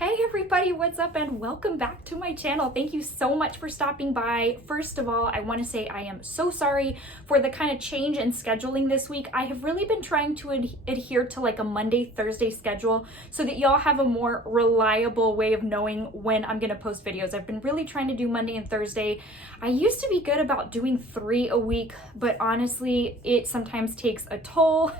Hey everybody, what's up and welcome back to my channel. Thank you so much for stopping by. First of all, I want to say I am so sorry for the kind of change in scheduling this week. I have really been trying to adhere to like a Monday, Thursday schedule so that y'all have a more reliable way of knowing when I'm going to post videos. I've been really trying to do Monday and Thursday. I used to be good about doing 3 a week, but honestly, it sometimes takes a toll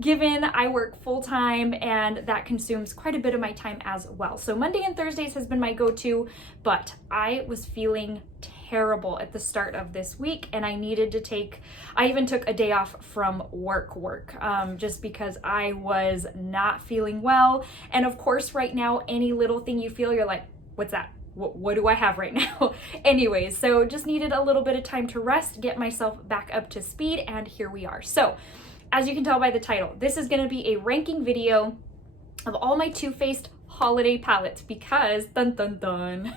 given I work full time and that consumes quite a bit of my time as well. So Monday and Thursdays has been my go-to, but I was feeling terrible at the start of this week and I even took a day off from work, just because I was not feeling well. And of course, right now, any little thing you feel, you're like, what's that? What do I have right now? Anyways, so just needed a little bit of time to rest, get myself back up to speed, and here we are. So as you can tell by the title, this is gonna be a ranking video of all my Too Faced holiday palettes because, dun dun dun,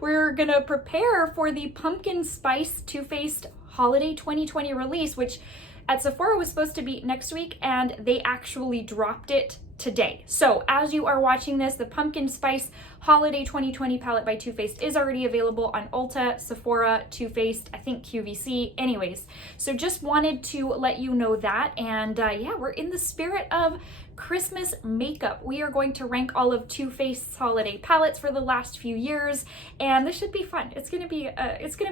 we're gonna prepare for the Pumpkin Spice Too Faced Holiday 2020 release, which at Sephora was supposed to be next week and they actually dropped it today. So as you are watching this, the Pumpkin Spice Holiday 2020 palette by Too Faced is already available on Ulta, Sephora, Too Faced, I think QVC. Anyways, so just wanted to let you know that. And yeah, we're in the spirit of Christmas makeup. We are going to rank all of Too Faced's holiday palettes for the last few years, and this should be fun. It's gonna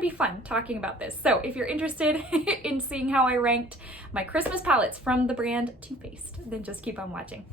be fun talking about this. So if you're interested in seeing how I ranked my Christmas palettes from the brand Too Faced, then just keep on watching.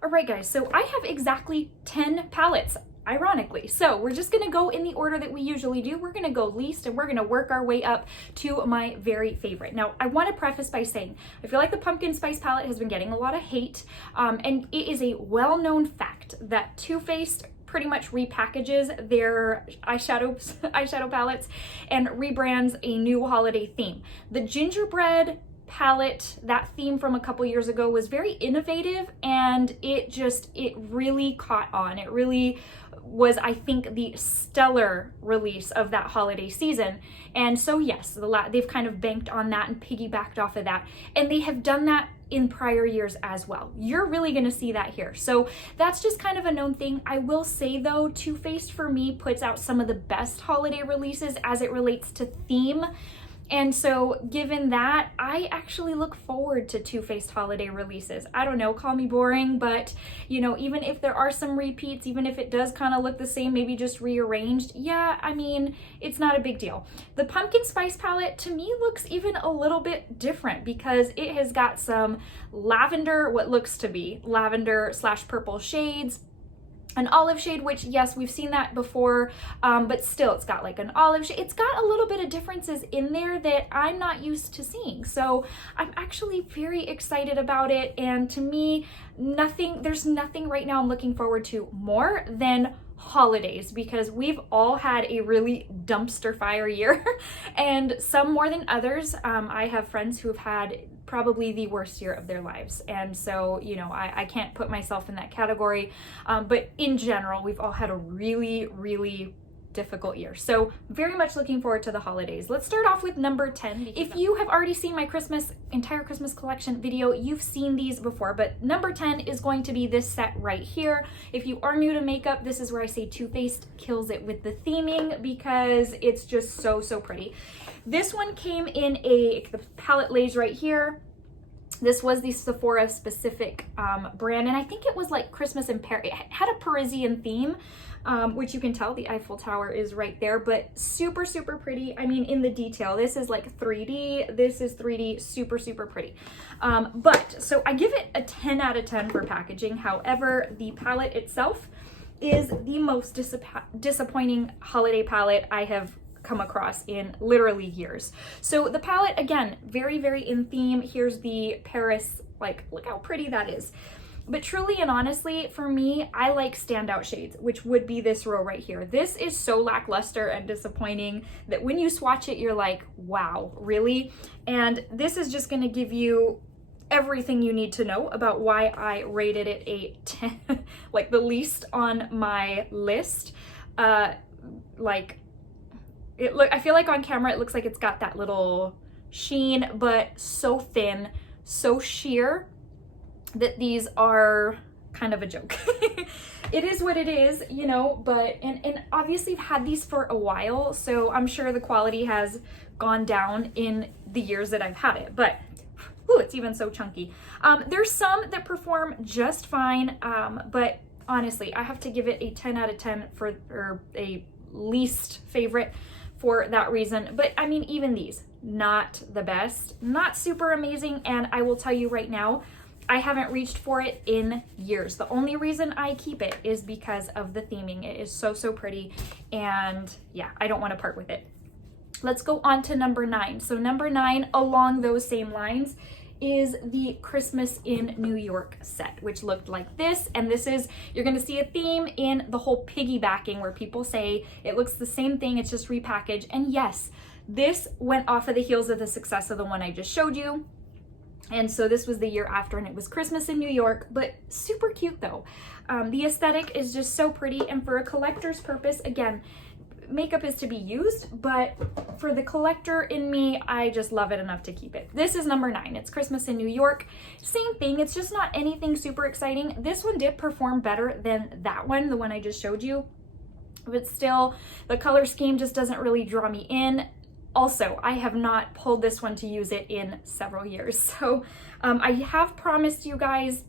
All right, guys, so I have exactly 10 palettes, ironically. So we're just gonna go in the order that we usually do. We're gonna go least and we're gonna work our way up to my very favorite. Now, I wanna preface by saying, I feel like the Pumpkin Spice palette has been getting a lot of hate, and it is a well-known fact that Too Faced pretty much repackages their eyeshadow palettes and rebrands a new holiday theme. The gingerbread palette, that theme from a couple years ago, was very innovative and it really caught on. It really was, I think, the stellar release of that holiday season. And so yes, they've kind of banked on that and piggybacked off of that. And they have done that in prior years as well. You're really gonna see that here. So that's just kind of a known thing. I will say though, Too Faced for me puts out some of the best holiday releases as it relates to theme. And so given that, I actually look forward to Too Faced holiday releases. I don't know, call me boring, but you know, even if there are some repeats, even if it does kind of look the same, maybe just rearranged, yeah, I mean, it's not a big deal. The Pumpkin Spice palette to me looks even a little bit different because it has got some lavender, what looks to be lavender / purple shades, an olive shade, which yes, we've seen that before, but still it's got like an olive shade. It's got a little bit of differences in there that I'm not used to seeing. So I'm actually very excited about it. And to me, there's nothing right now I'm looking forward to more than holidays, because we've all had a really dumpster fire year and some more than others. I have friends who have had probably the worst year of their lives, and so you know, I can't put myself in that category, but in general we've all had a really difficult year. So very much looking forward to the holidays. Let's start off with number 10. If you have already seen my entire Christmas collection video, you've seen these before, but number 10 is going to be this set right here. If you are new to makeup, this is where I say Too Faced kills it with the theming because it's just so pretty. This one came in the palette lays right here. This was the Sephora specific brand, and I think it was like Christmas in Paris. It had a Parisian theme, which you can tell the Eiffel Tower is right there, but super pretty. I mean, in the detail, this is like 3D, this is 3D, super pretty. But so I give it a 10 out of 10 for packaging. However, the palette itself is the most disappointing holiday palette I have come across in literally years. So the palette, again, very in theme. Here's the Paris, like, look how pretty that is. But truly and honestly, for me, I like standout shades, which would be this row right here. This is so lackluster and disappointing that when you swatch it, you're like, wow, really? And this is just gonna give you everything you need to know about why I rated it a 10, like the least on my list. I feel like on camera it looks like it's got that little sheen, but so thin, so sheer that these are kind of a joke. It is what it is, you know, but, and obviously I've had these for a while, so I'm sure the quality has gone down in the years that I've had it, but ooh, it's even so chunky. There's some that perform just fine, but honestly, I have to give it a 10 out of 10 or a least favorite for that reason. But I mean, even these, not the best, not super amazing. And I will tell you right now, I haven't reached for it in years. The only reason I keep it is because of the theming. It is so, so pretty. And yeah, I don't want to part with it. Let's go on to number 9. So number 9, along those same lines, is the Christmas in New York set, which looked like this. And this is, you're gonna see a theme in the whole piggybacking, where people say it looks the same thing, it's just repackaged. And yes, this went off of the heels of the success of the one I just showed you. And so this was the year after, and it was Christmas in New York, but super cute though. The aesthetic is just so pretty, and for a collector's purpose, again, makeup is to be used, but for the collector in me, I just love it enough to keep it. This is number 9. It's Christmas in New York. Same thing, it's just not anything super exciting. This one did perform better than that one, the one I just showed you, but still, the color scheme just doesn't really draw me in. Also, I have not pulled this one to use it in several years. So I have promised you guys,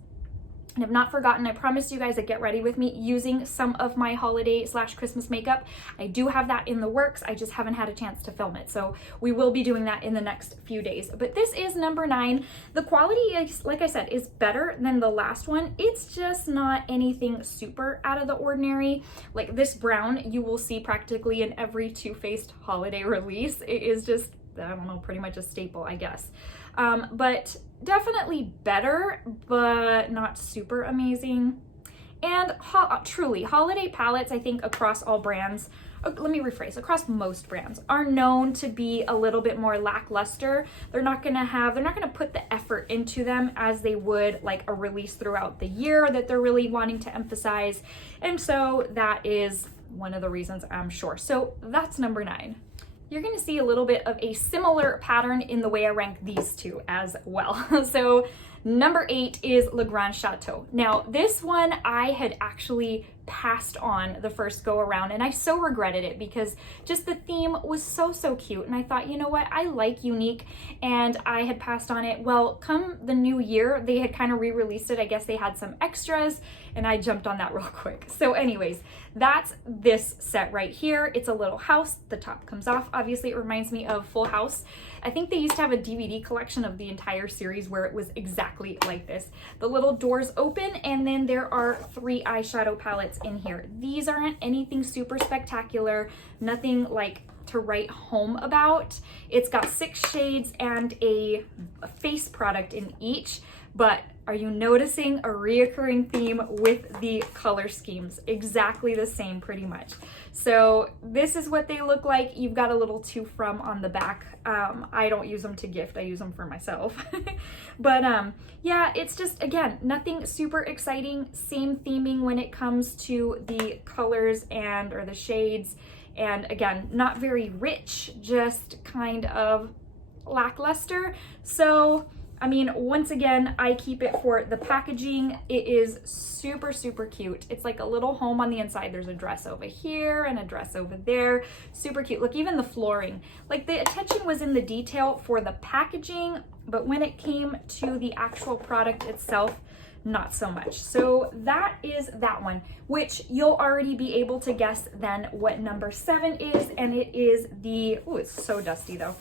and have not forgotten, I promised you guys to get ready with me using some of my holiday / Christmas makeup. I do have that in the works. I just haven't had a chance to film it. So we will be doing that in the next few days. But this is number 9. The quality is, like I said, is better than the last one. It's just not anything super out of the ordinary. Like this brown, you will see practically in every Too Faced holiday release. It is just, I don't know, pretty much a staple, I guess. But definitely better, but not super amazing. And truly, holiday palettes, I think across all brands, let me rephrase, across most brands, are known to be a little bit more lackluster. They're not gonna put the effort into them as they would like a release throughout the year that they're really wanting to emphasize. And so that is one of the reasons, I'm sure. So that's number 9. You're gonna see a little bit of a similar pattern in the way I rank these two as well. So number 8 is Le Grand Chateau. Now this one I had actually passed on the first go around, and I so regretted it because just the theme was so, so cute. And I thought, you know what, I like unique, and I had passed on it. Well, come the new year, they had kind of re-released it. I guess they had some extras, and I jumped on that real quick. So anyways, that's this set right here. It's a little house. The top comes off. Obviously, it reminds me of Full House. I think they used to have a DVD collection of the entire series where it was exactly like this. The little doors open, and then there are 3 eyeshadow palettes in here. These aren't anything super spectacular, nothing like to write home about. It's got 6 shades and a face product in each, but are you noticing a reoccurring theme with the color schemes? Exactly the same, pretty much. So this is what they look like. You've got a little to from on the back. I don't use them to gift, I use them for myself. But yeah, it's just, again, nothing super exciting. Same theming when it comes to the colors or the shades. And again, not very rich, just kind of lackluster. So I mean, once again, I keep it for the packaging. It is super, super cute. It's like a little home on the inside. There's a dress over here and a dress over there. Super cute. Look, even the flooring. Like the attention was in the detail for the packaging, but when it came to the actual product itself, not so much. So that is that one, which you'll already be able to guess then what number 7 is, and it is the, oh, it's so dusty though,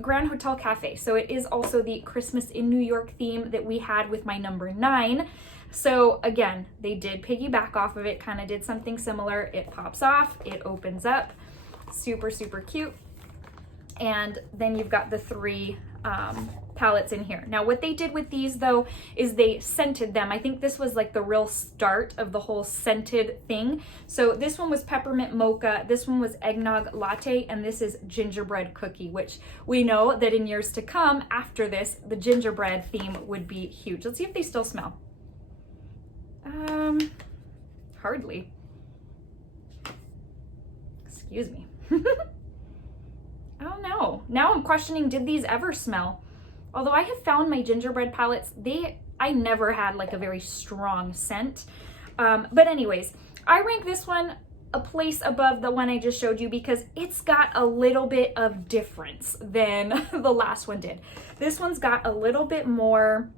Grand Hotel Cafe. So it is also the Christmas in New York theme that we had with my number 9. So again, they did piggyback off of it, kind of did something similar. It pops off, it opens up, super, super cute. And then you've got the 3 palettes in here. Now what they did with these though is they scented them. I think this was like the real start of the whole scented thing. So this one was peppermint mocha, this one was eggnog latte, and this is gingerbread cookie, which we know that in years to come after this, the gingerbread theme would be huge. Let's see if they still smell. Hardly. Excuse me. I don't know. Now I'm questioning, did these ever smell? Although I have found my gingerbread palettes, they I never had like a very strong scent. But anyways, I rank this one a place above the one I just showed you because it's got a little bit of difference than the last one did. This one's got a little bit more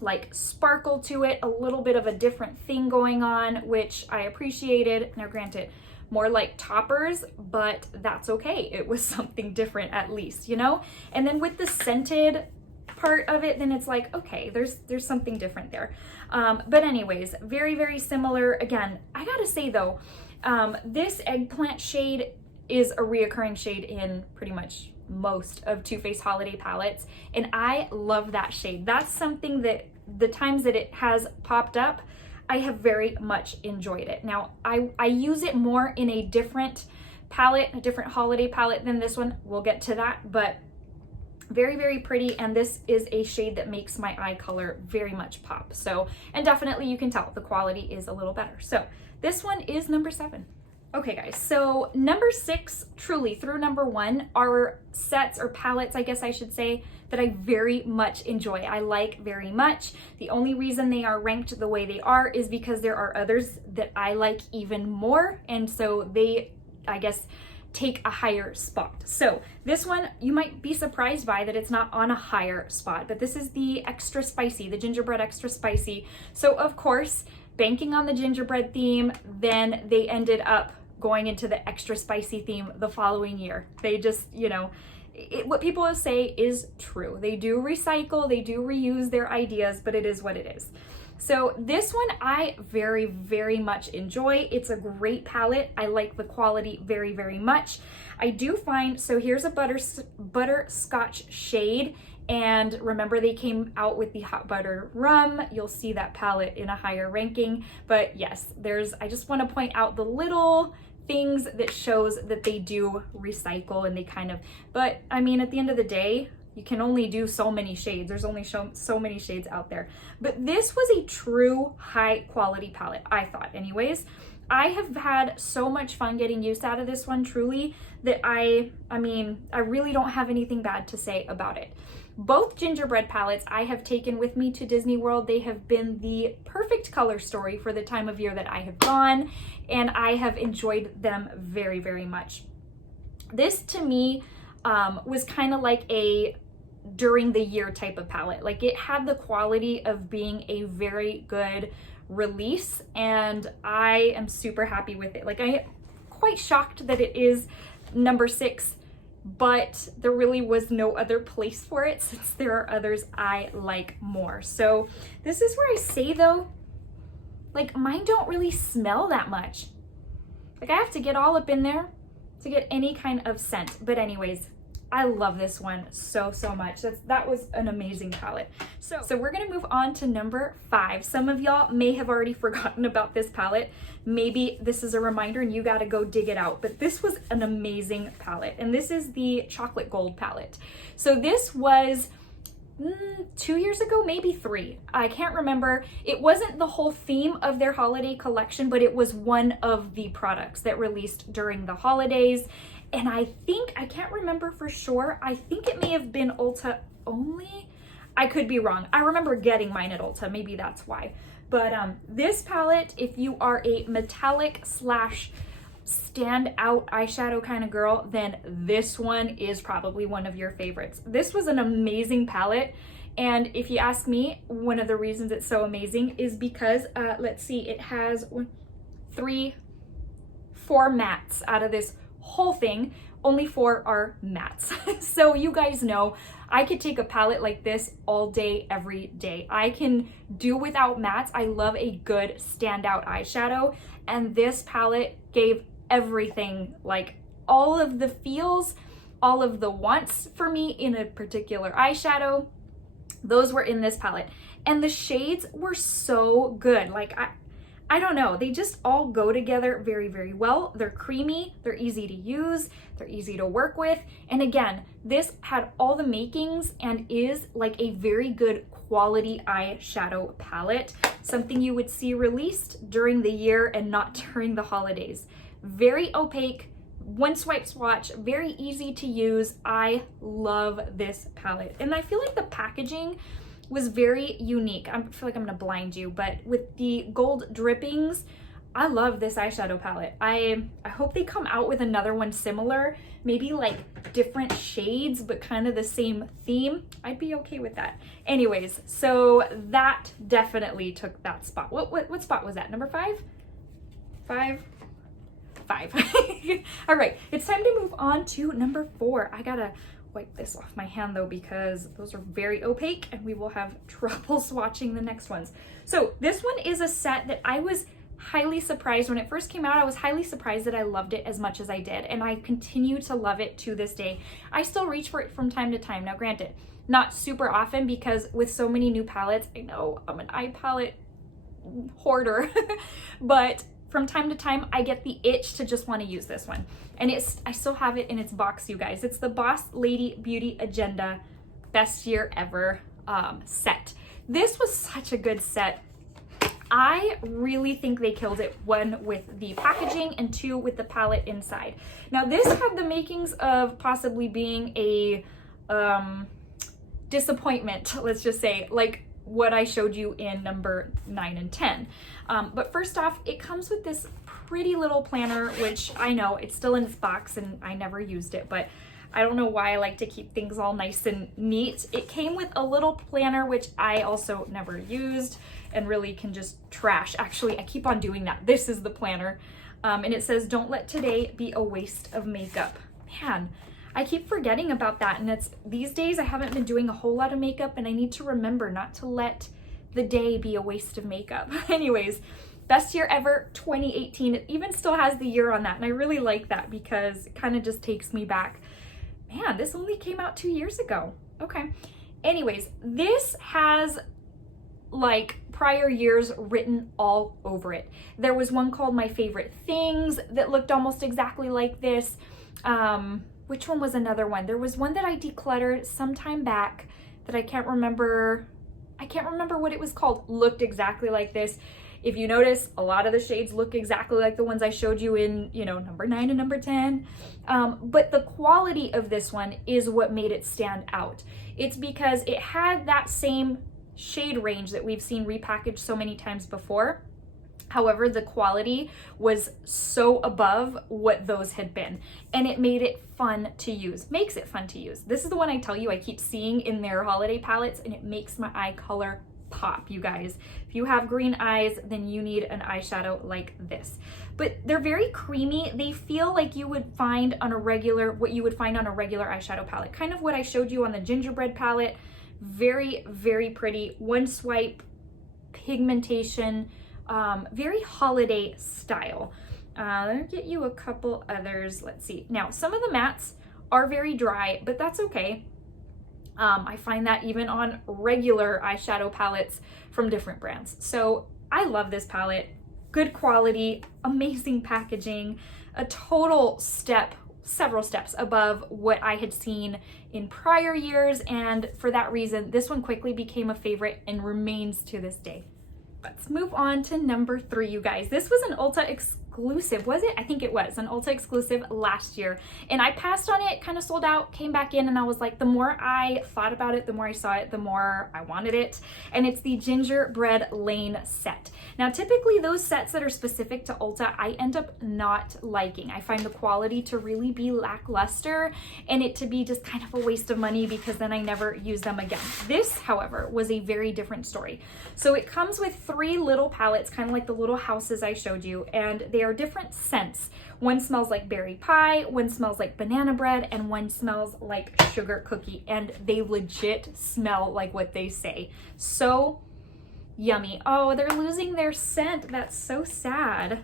like sparkle to it, a little bit of a different thing going on, which I appreciated. Now granted, more like toppers, but that's okay. It was something different at least, you know? And then with the scented part of it, then it's like, okay, there's something different there. But anyways, very, very similar. Again, I gotta say though, this eggplant shade is a reoccurring shade in pretty much most of Too Faced holiday palettes, and I love that shade. That's something that the times that it has popped up, I have very much enjoyed it. Now, I use it more in a different palette, a different holiday palette than this one. We'll get to that, but very, very pretty, and this is a shade that makes my eye color very much pop. So, and definitely you can tell the quality is a little better. So this one is number 7. Okay guys, so number 6, truly through number 1, are sets or palettes, I guess I should say, that I very much enjoy. I like very much. The only reason they are ranked the way they are is because there are others that I like even more, and so they, I guess, take a higher spot. So this one, you might be surprised by that it's not on a higher spot, but this is the extra spicy, the gingerbread extra spicy. So of course, banking on the gingerbread theme, then they ended up going into the extra spicy theme the following year. They just, you know, what people say is true. They do recycle, they do reuse their ideas, but it is what it is. So this one I very, very much enjoy. It's a great palette. I like the quality very, very much. I do find, so here's a butterscotch shade, and remember they came out with the hot butter rum. You'll see that palette in a higher ranking, but yes, I just want to point out the little things that shows that they do recycle, and they kind of, but I mean, at the end of the day, you can only do so many shades. There's only so many shades out there. But this was a true high quality palette, I thought anyways. I have had so much fun getting use out of this one, truly, that I mean, I really don't have anything bad to say about it. Both gingerbread palettes I have taken with me to Disney World. They have been the perfect color story for the time of year that I have gone, and I have enjoyed them very, very much. This to me was kind of like a during the year type of palette. Like, it had the quality of being a very good release, and I am super happy with it. Like, I am quite shocked that it is number 6, but there really was no other place for it since there are others I like more. So this is where I say though, like, mine don't really smell that much. Like, I have to get all up in there to get any kind of scent. But anyways, I love this one so much. That was an amazing palette. So we're gonna move on to number 5. Some of y'all may have already forgotten about this palette. Maybe this is a reminder and you gotta go dig it out, but this was an amazing palette. And this is the chocolate gold palette. So this was 2 years ago, maybe 3. I can't remember. It wasn't the whole theme of their holiday collection, but it was one of the products that released during the holidays. And I think, I can't remember for sure, I think it may have been Ulta only. I could be wrong. I remember getting mine at Ulta, maybe that's why. But this palette, if you are a metallic slash stand out eyeshadow kind of girl, then this one is probably one of your favorites. This was an amazing palette. And if you ask me, one of the reasons it's so amazing is because, let's see, it has 4 mattes out of this whole thing. Only 4 are mattes. So you guys know I could take a palette like this all day, every day. I can do without mattes. I love a good standout eyeshadow, and this palette gave everything, like all of the feels, all of the wants for me in a particular eyeshadow. Those were in this palette, and the shades were so good. Like, I don't know, they just all go together very, very well. They're creamy, they're easy to use, they're easy to work with. And again, this had all the makings and is like a very good quality eyeshadow palette. Something you would see released during the year and not during the holidays. Very opaque, one swipe swatch, very easy to use. I love this palette. And I feel like the packaging was very unique. I feel like I'm gonna blind you, but with the gold drippings, I love this eyeshadow palette. I hope they come out with another one similar, maybe like different shades, but kind of the same theme. I'd be okay with that. Anyways, so that definitely took that spot. What spot was that? Number 5? 5? All right, it's time to move on to number 4. I gotta wipe this off my hand though, because those are very opaque and we will have trouble swatching the next ones. So this one is a set that I was highly surprised when it first came out. I was highly surprised that I loved it as much as I did, and I continue to love it to this day. I still reach for it from time to time. Now granted, not super often, because with so many new palettes, I know I'm an eye palette hoarder, but from time to time I get the itch to just want to use this one. And I still have it in its box, you guys. It's the Boss Lady Beauty Agenda Best Year Ever set. This was such a good set. I really think they killed it, 1 with the packaging and 2 with the palette inside. Now this had the makings of possibly being a disappointment, let's just say, like what I showed you in number 9 and 10. But first off, it comes with this pretty little planner, which I know it's still in its box and I never used it, but I don't know why I like to keep things all nice and neat. It came with a little planner, which I also never used and really can just trash. Actually, I keep on doing that. This is the planner. And it says, "Don't let today be a waste of makeup." Man, I keep forgetting about that. And these days I haven't been doing a whole lot of makeup, and I need to remember not to let the day be a waste of makeup. Anyways, Best Year Ever 2018. It even still has the year on that. And I really like that because it kind of just takes me back. Man, this only came out 2 years ago. Okay. Anyways, this has like prior years written all over it. There was one called My Favorite Things that looked almost exactly like this. Which one was another one? There was one that I decluttered some time back that I can't remember what it was called. Looked exactly like this. If you notice, a lot of the shades look exactly like the ones I showed you in, number 9 and number 10. But the quality of this one is what made it stand out. It's because it had that same shade range that we've seen repackaged so many times before. However, the quality was so above what those had been, and it made it fun to use. Makes it fun to use. This is the one I tell you I keep seeing in their holiday palettes, and it makes my eye color pop, you guys. If you have green eyes, then you need an eyeshadow like this. But they're very creamy. They feel like what you would find on a regular eyeshadow palette. Kind of what I showed you on the gingerbread palette. Very, very pretty. One swipe, pigmentation, very holiday style. Let me get you a couple others. Let's see. Now, some of the mattes are very dry, but that's okay. I find that even on regular eyeshadow palettes from different brands. So I love this palette. Good quality, amazing packaging, a total several steps above what I had seen in prior years. And for that reason, this one quickly became a favorite and remains to this day. Let's move on to number 3, you guys. This was an Ulta exclusive, was it? I think it was an Ulta exclusive last year. And I passed on it, kind of sold out, came back in, and I was like, the more I thought about it, the more I saw it, the more I wanted it. And it's the Gingerbread Lane set. Now, typically those sets that are specific to Ulta, I end up not liking. I find the quality to really be lackluster and it to be just kind of a waste of money because then I never use them again. This, however, was a very different story. So it comes with 3 little palettes, kind of like the little houses I showed you, and they are different scents. One smells like berry pie, one smells like banana bread, and one smells like sugar cookie, and they legit smell like what they say. So yummy. Oh, they're losing their scent. That's so sad.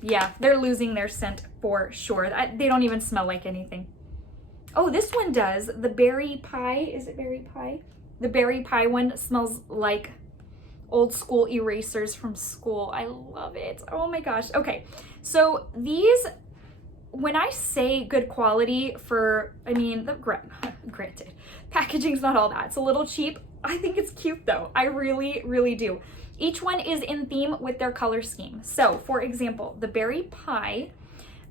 Yeah, they're losing their scent for sure. They don't even smell like anything. Oh, this one does. The berry pie. Is it berry pie? The berry pie one smells like old school erasers from school. I love it. Oh my gosh. Okay, so these, when I say good quality granted, packaging's not all that. It's a little cheap. I think it's cute though. I really, really do. Each one is in theme with their color scheme. So for example, the berry pie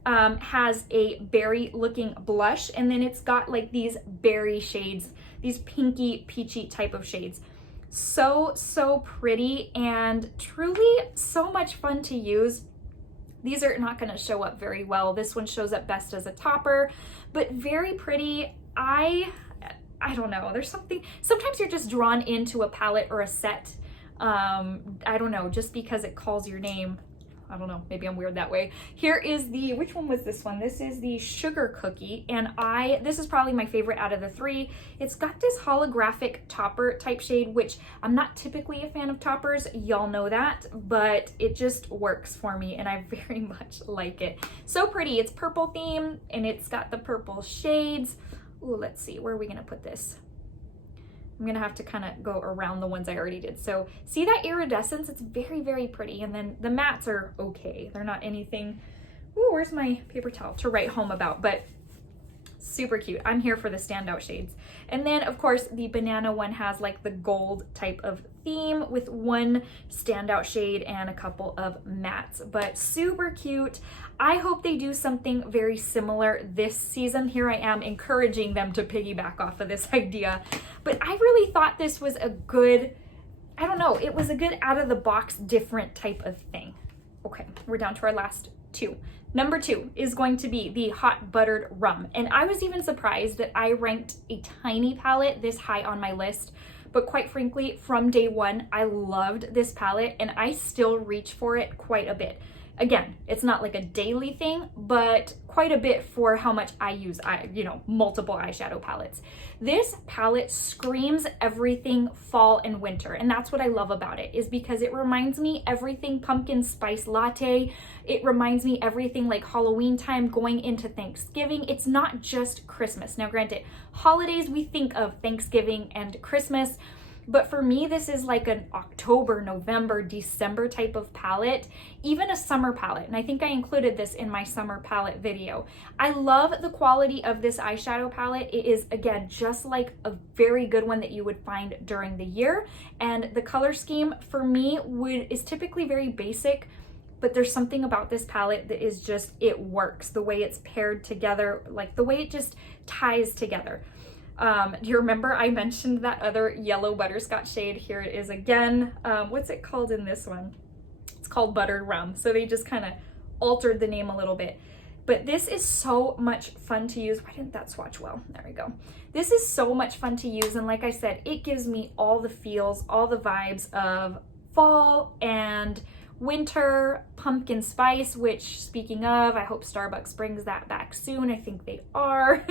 has a berry looking blush, and then it's got like these berry shades these pinky peachy type of shades. So pretty and truly so much fun to use. These are not going to show up very well. This one shows up best as a topper, but very pretty. I don't know, there's something, sometimes you're just drawn into a palette or a set, I don't know, just because it calls your name. I don't know, maybe I'm weird that way. Here is the, which one was this one? This is the Sugar Cookie, and this is probably my favorite out of the three. It's got this holographic topper type shade, which I'm not typically a fan of toppers, y'all know that, but it just works for me and I very much like it. So pretty, it's purple theme and it's got the purple shades. Ooh, let's see, where are we gonna put this? I'm gonna have to kind of go around the ones I already did. So see that iridescence? It's very pretty. And then the mattes are okay. They're not anything, ooh, where's my paper towel to write home about, but super cute. I'm here for the standout shades. And then of course the banana one has like the gold type of theme with one standout shade and a couple of mattes, but super cute. I hope they do something very similar this season. Here I am encouraging them to piggyback off of this idea, but I really thought this was a good, I don't know, it was a good out of the box, different type of thing. Okay, we're down to our last two. Number 2 is going to be the Hot Buttered Rum. And I was even surprised that I ranked a tiny palette this high on my list. But quite frankly, from day one, I loved this palette and I still reach for it quite a bit. Again, it's not like a daily thing, but quite a bit for how much I use, multiple eyeshadow palettes. This palette screams everything fall and winter, and that's what I love about it, is because it reminds me everything pumpkin spice latte. It reminds me everything like Halloween time going into Thanksgiving. It's not just Christmas. Now, granted, holidays, we think of Thanksgiving and Christmas, but for me, this is like an October, November, December type of palette, even a summer palette. And I think I included this in my summer palette video. I love the quality of this eyeshadow palette. It is, again, just like a very good one that you would find during the year. And the color scheme for me is typically very basic, but there's something about this palette that is just, it works. The way it's paired together, like the way it just ties together. Do you remember I mentioned that other yellow butterscotch shade? Here it is again. What's it called in this one? It's called Buttered Rum. So they just kind of altered the name a little bit. But this is so much fun to use. Why didn't that swatch well? There we go. This is so much fun to use. And like I said, it gives me all the feels, all the vibes of fall and winter, pumpkin spice, which, speaking of, I hope Starbucks brings that back soon. I think they are.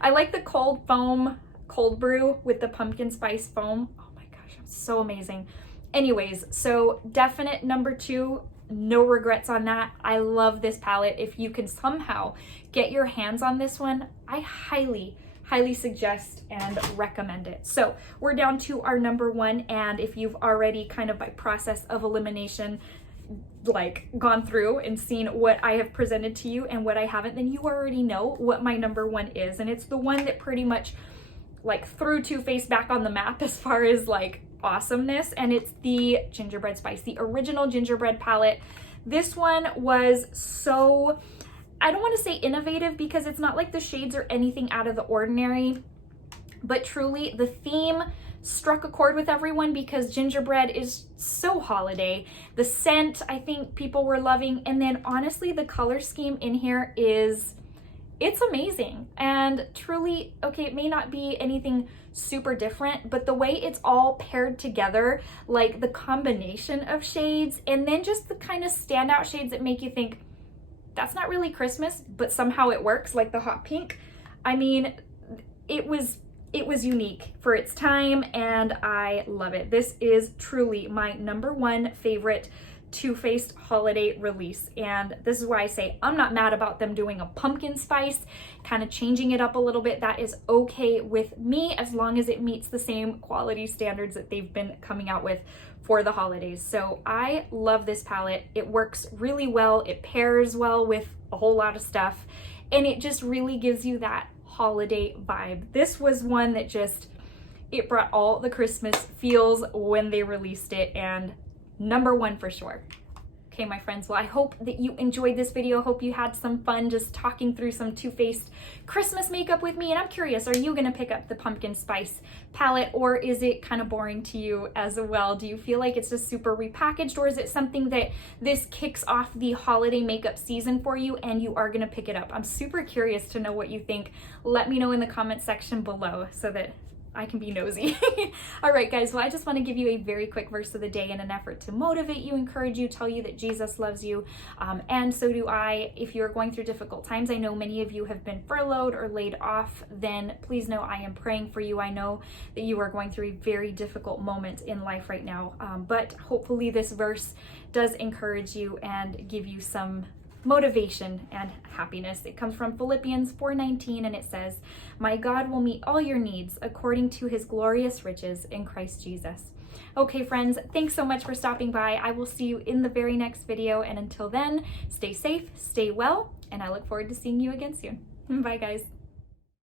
I like the cold foam cold brew with the pumpkin spice foam. Oh my gosh, it's so amazing. Anyways, so definite number 2, no regrets on that. I love this palette. If you can somehow get your hands on this one, I highly suggest and recommend it. So we're down to our number 1, and if you've already kind of by process of elimination like gone through and seen what I have presented to you and what I haven't, then you already know what my number 1 is. And it's the one that pretty much like threw Too Faced back on the map as far as like awesomeness, and it's the Gingerbread Spice, the original gingerbread palette. This one was so, I don't want to say innovative because it's not like the shades are anything out of the ordinary, but truly the theme struck a chord with everyone because gingerbread is so holiday. The scent, I think people were loving. And then honestly, the color scheme in here it's amazing. And truly, okay, it may not be anything super different, but the way it's all paired together, like the combination of shades, and then just the kind of standout shades that make you think, that's not really Christmas, but somehow it works, like the hot pink. I mean, it was unique for its time and I love it. This is truly my number 1 favorite Too Faced holiday release. And this is why I say I'm not mad about them doing a pumpkin spice, kind of changing it up a little bit. That is okay with me as long as it meets the same quality standards that they've been coming out with for the holidays. So I love this palette. It works really well. It pairs well with a whole lot of stuff. And it just really gives you that holiday vibe. This was one that just, it brought all the Christmas feels when they released it, and number 1 for sure. Okay, my friends, well, I hope that you enjoyed this video. Hope you had some fun just talking through some Too Faced Christmas makeup with me. And I'm curious, are you gonna pick up the pumpkin spice palette, or is it kind of boring to you as well? Do you feel like it's just super repackaged, or is it something that this kicks off the holiday makeup season for you and you are gonna pick it up? I'm super curious to know what you think. Let me know in the comment section below so that I can be nosy. All right, guys, well, I just want to give you a very quick verse of the day in an effort to motivate you, encourage you, tell you that Jesus loves you, and so do I. If you're going through difficult times, I know many of you have been furloughed or laid off, then please know I am praying for you. I know that you are going through a very difficult moment in life right now, but hopefully this verse does encourage you and give you some motivation and happiness. It comes from Philippians 4:19, and it says, "My God will meet all your needs according to his glorious riches in Christ Jesus." Okay, friends, thanks so much for stopping by. I will see you in the very next video, and until then, stay safe, stay well, and I look forward to seeing you again soon. Bye, guys.